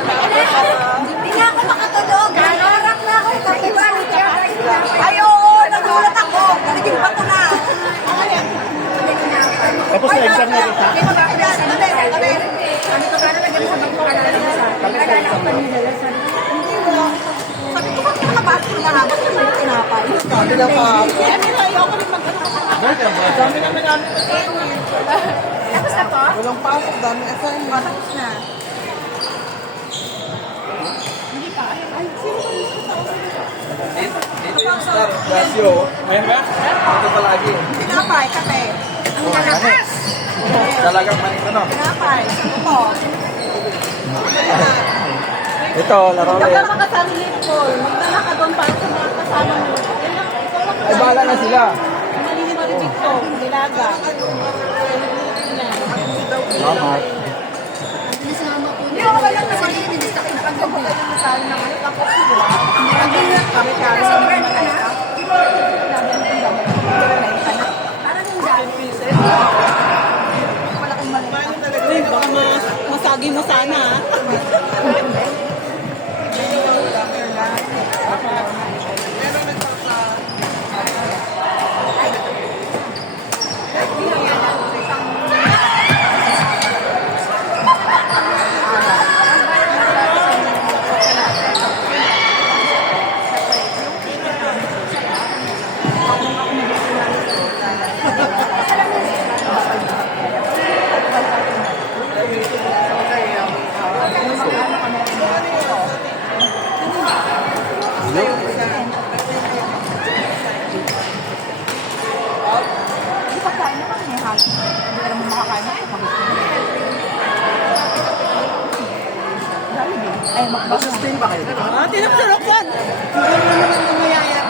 Hindi na ako makatulog. Harap na ako. Ay, oo, nagulat ako. Naging bato na. Tapos na exam na rin, ha? Sabi ko, bakit nakabato na naman? Bakit naman tinapay? Sabi lang pa. Ayoko rin mag-ano. Dami namin namin assignment. Tapos na po? Walang pasok, dami assignment. Tapos na. Dito yung star. Gasio. Ayan ba? Ito palagi. Tinapay, kape. Ang lalakas. Talagang manito, no? Tinapay. Ito. Ito, laro Huwag ulit. ka makasarili po. Magdala ka doon para sa mga kasama mo. Ay, bahala na sila. Malilimaribig ko. Nilaga. Salamat. Hindi ako lang kasi hindi sa kinakagawa ka ng masali na ngayon. Tapos siguro, kami kaya sa mga na. Parang yung dahil pieces. Wala kang mali. Baka masagi mo sana. Hindi pa kain naman may hal. Hindi alam mo makakain ako. Dami din. Ay, Sustain ba kayo? Tinapsarapan. Hindi mo naman umayaya.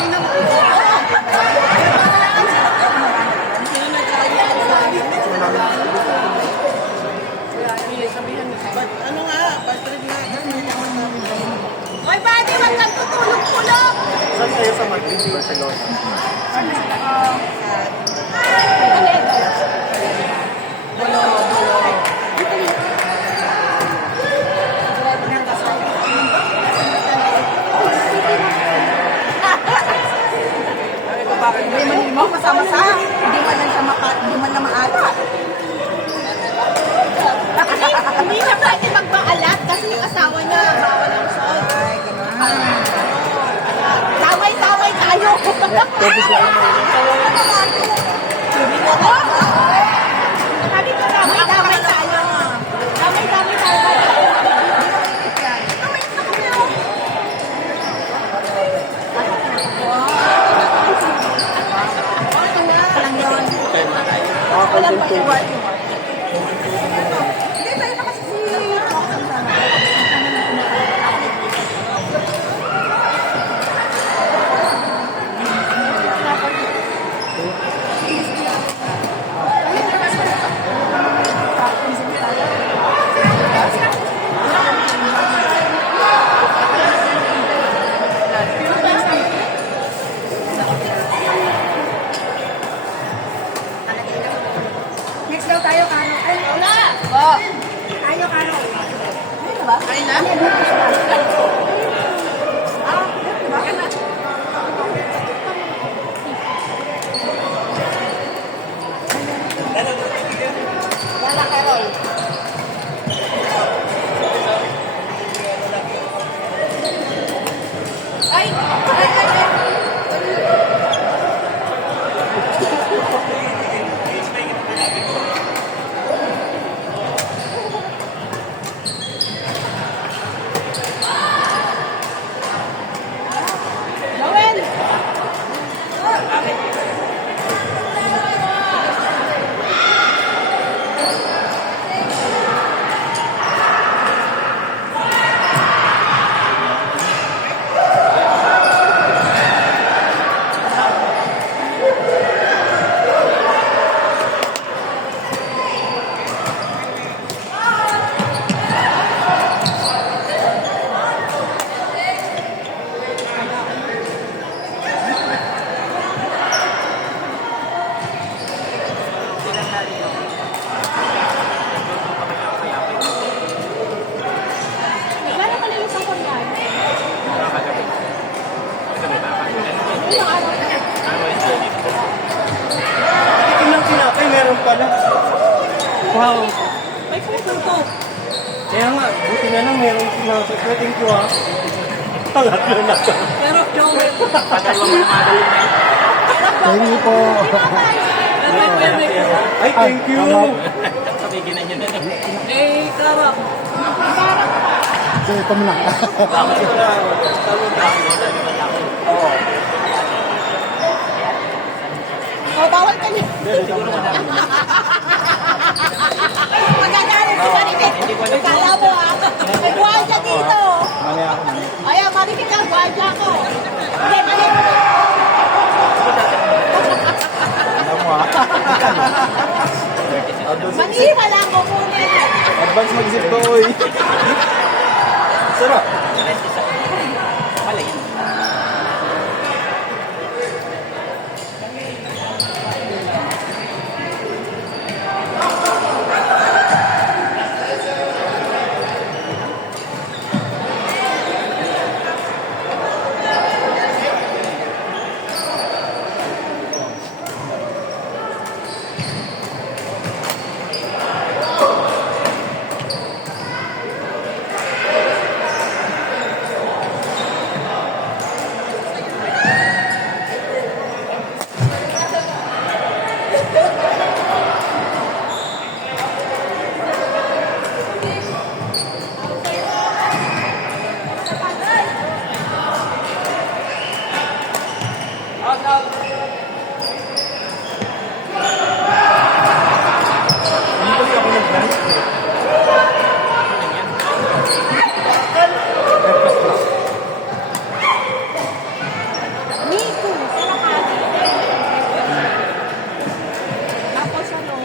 Ano nga, pag-trip na. Oy, buddy, wag kang tutulog-tulog! Saan kayo sa Madrid, Barcelona? Hindi man mo masama-sa. Hindi man lang siya hindi man na maala. Hindi siya pwede magpaalat kasi yung asawa niya bawal ang salt. Ay, gano'n. Taway-taway tayo. Tubig lang naman. Tubig ako. Sabi ko, taway-taway tayo. Taway-taway tayo. Walang pa-iwan. Hindi, tayo na kasi si Roxanne sana. Next daw tayo, Karo. Ay, wala! Tayo, Karo. Ay, diba? Ay, na? Ah, diba? Wala, Carol. Ay! Ay! Ay! Ay! Wow. May puso to. Kaya nga, buti na lang meron sinasabi. Thank you ha. Pangatlo na to. Pero Joel. Thank you po. Ay, thank you. Eh, Clara. So, ito mo na. Oh, bawal ka niya. Magagalit si Maribik. Kala mo ah. May buhaya dito. Mali ako. Ayan, Maribik ang buhaya ko. Hindi, mali. Alam mo ha. Manghima lang ko muna. Advance mag-isip ko, oy. Sarap. Miku. Tapos ano?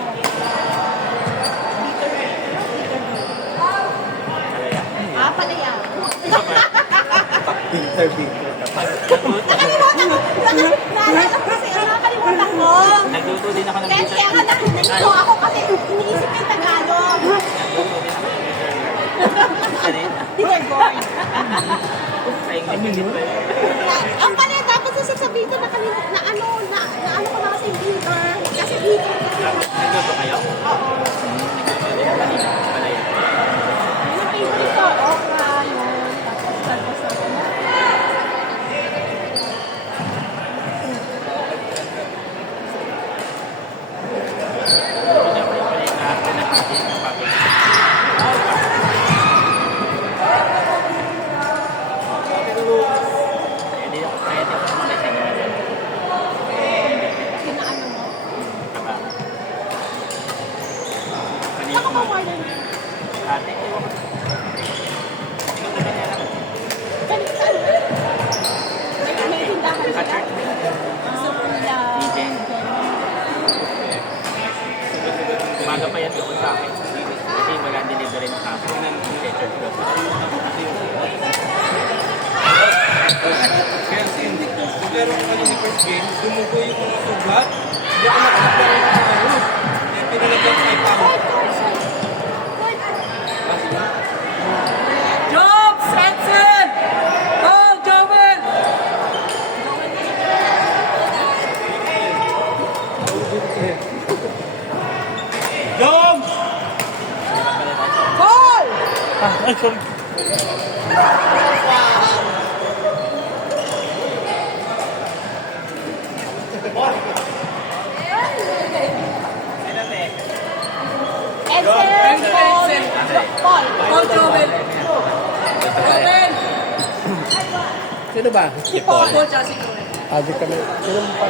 Palaya. Interview. Nakalimutan ko. Naalala ko kasi nakalimutan ko. Nagluto din ako ng Kaya nga nakunan ako kasi iniisip ko yung Tagalog. You were born. Ang pala, dapat sasabihin ko nakalimutan na ano ko na kasi beaver. Kasi beaver kasi. Nagluto kayo? Oo. Palaya. Yung favorite ko, okra, yun. Tapos sa kinaano mo. Saka pa warden. Kalitan. May tindahan sila. Gusto ko nila. Umaga pa yan doon sa akin. Kasi wala delivery ng hapon. Kaya hindi. Pero ano ni first game, dumugo yung mga sugat. Hindi ako nakakapera ng mga rules. Kaya pinalagyan sa ipahot. Job! Spencer! Go, Joel! Jom! Goal! Ay, sorry. Edsel, Paul. Go, Joel! Joel! Sino ba? Si Paul. Paul, tsaka si Joel. Agi kami. Sino mo pa?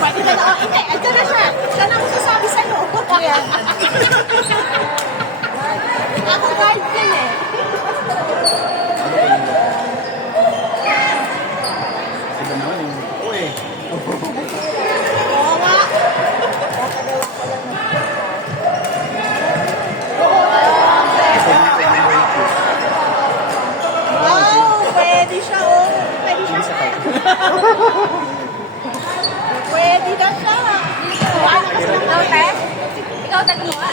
Pwede ka na. Hindi, andyan na siya. Siya na ang sasabi sa'yo. Ayan. Ako guide din eh. Iba naman yung buko eh. Oo nga. Wow, pwede siya oh. Pwede siya. Pwede na siya. Kuha na kasi ng kape. Ikaw tagluha.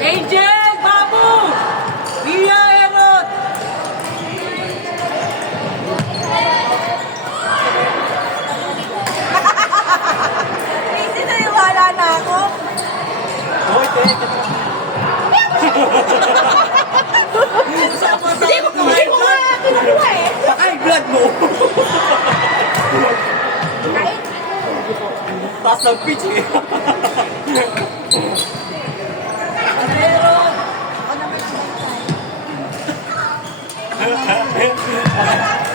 Angel! Babu! Ria Erot! Hindi naniwala na ako. Hoy, Hindi mo nga kinukuha eh. Ay, blood mo! Kahit Taas ng pitch eh.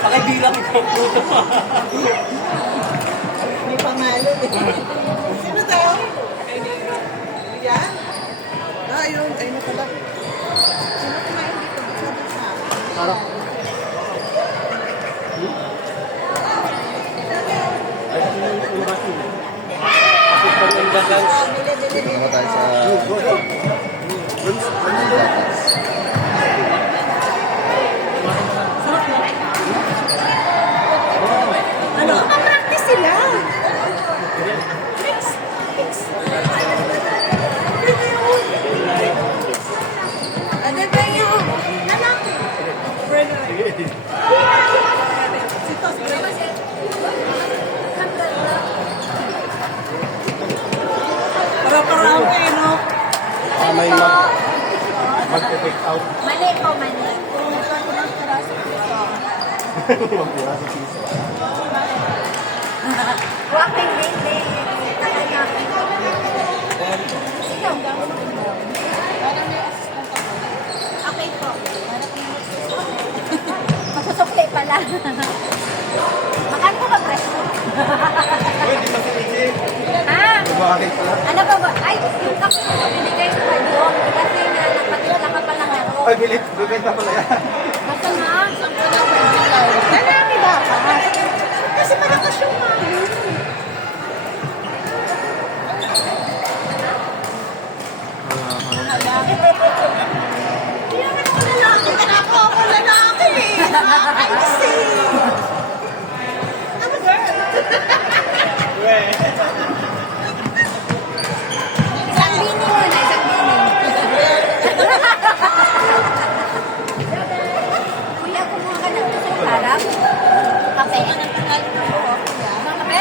Pakibilang ko. may pangalan eh. Sino to? Yan? Ayun, ayun na pala. Sino kumain dito? Sabi sa Parang, dito naman tayo sa... ano? Practice sila. Fix. Ano ba yun? Anak. Para-parang eh, no? May mag-take out. Mali po, mali. Mag-tira sa sisa. Walking hindi. Okay po. Masusukli pala. Makan ko ba presto? Hoy, di ba si Ije? Ha? Bakit pala? Ano ba ba? Ay, yung kape ko binigay sa kayo. Kasi na nakatila ka pala laro. Ay, bibenta pala yan. Basta na, saan ko na pwede Nanami ba? Kasi malakas yung mami. Hindi naman ako lalaki. Ako ako lalaki. Ay, kasi. I'm a girl. Isang bini muna, isang bini. Kuya, kumuha ka ng gusto ng harap. Kape. Mga kape?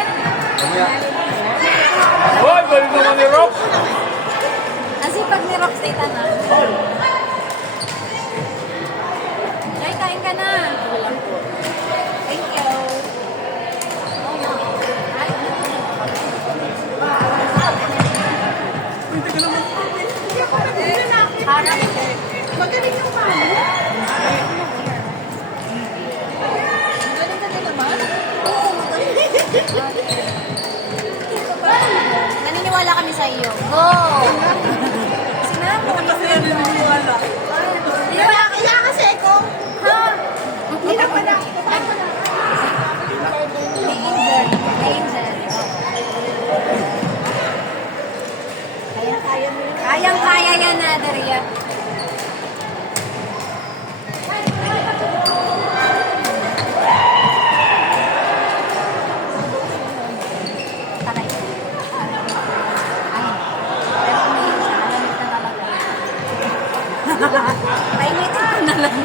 Hoy, balik mo ni Rock! Kasi pag ni Roxita na. Jay, kain ka na. Thank you. Harap. Magaling yung mami. Galing ka din naman? Oo, naniniwala kami sa iyo. Go! Sinabi ko Kasi yan naniniwala. Kaya kasi ko. Ha? Hindi na pala. Angel. Angel. Kaya-kaya mo yun. Kayang-kaya yan, Daria. Taray. Ay. Pero umiyak siya. Alamit na talaga. Painitin ko na lang.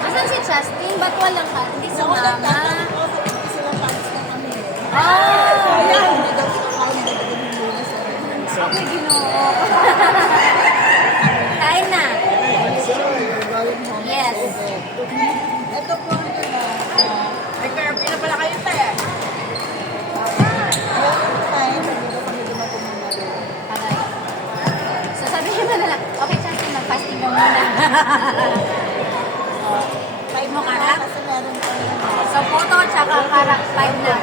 Asan si Justin? Ba't walang ka? Hindi sumama. Oh! Ayan! Ako'y ginoo. Kain na. Yes. Nakakarak 5 na.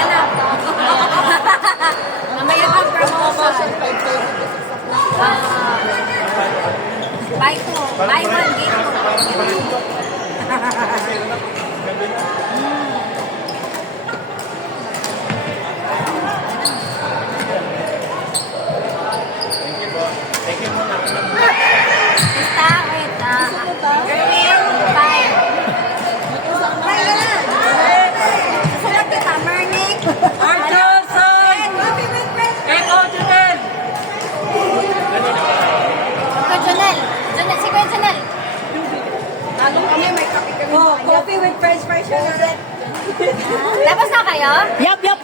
Ano? Mamaya pang promotion. Buy 2. Buy 1, get 2. Thank you muna. Basta, wait. Girl, 5. Ay, na. Sasalat kita, Mernick. Arthur, son! Coffee with friends. Eto, Junel! Janelle. Si Kuya Janelle. Lalo kami, may kape kami. Oh, coffee with french fries. Tapos na kayo? Yap, yap!